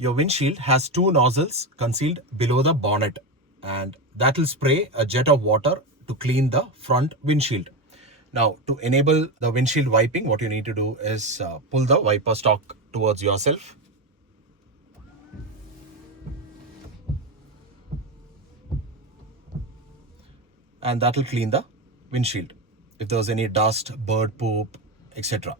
Your windshield has two nozzles concealed below the bonnet, and that will spray a jet of water to clean the front windshield. Now, to enable the windshield wiping, what you need to do is pull the wiper stalk towards yourself. And that will clean the windshield if there's any dust, bird poop, etc.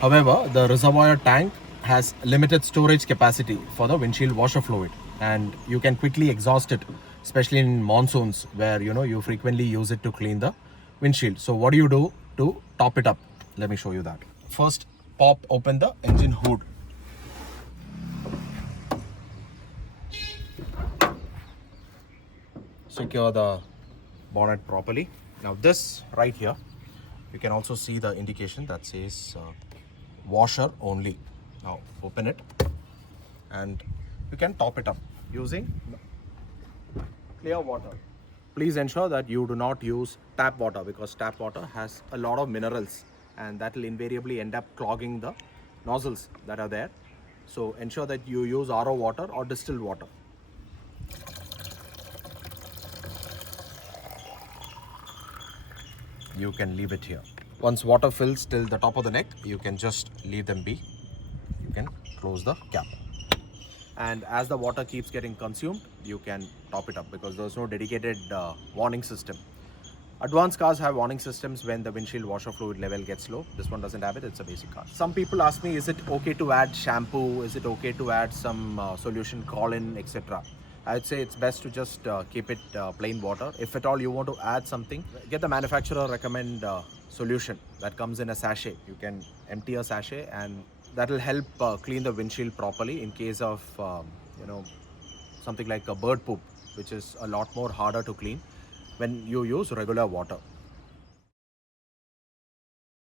However, the reservoir tank has limited storage capacity for the windshield washer fluid, and you can quickly exhaust it, especially in monsoons where you frequently use it to clean the windshield. So what do you do to top it up? Let me show you that. First, pop open the engine hood. Secure the bonnet properly. Now this right here, you can also see the indication that says washer only. Now open it and you can top it up using clear water. Please ensure that you do not use tap water, because tap water has a lot of minerals and that will invariably end up clogging the nozzles that are there. So ensure that you use RO water or distilled water. You can leave it here. Once water fills till the top of the neck, you can just leave them be. You can close the cap. And as the water keeps getting consumed, you can top it up, because there's no dedicated warning system. Advanced cars have warning systems when the windshield washer fluid level gets low. This one doesn't have it, it's a basic car. Some people ask me, is it okay to add shampoo? Is it okay to add some solution, colin, etc.? I'd say it's best to just keep it plain water. If at all you want to add something, get the manufacturer recommend solution that comes in a sachet. You can empty a sachet and that will help clean the windshield properly in case of something like a bird poop, which is a lot more harder to clean when you use regular water.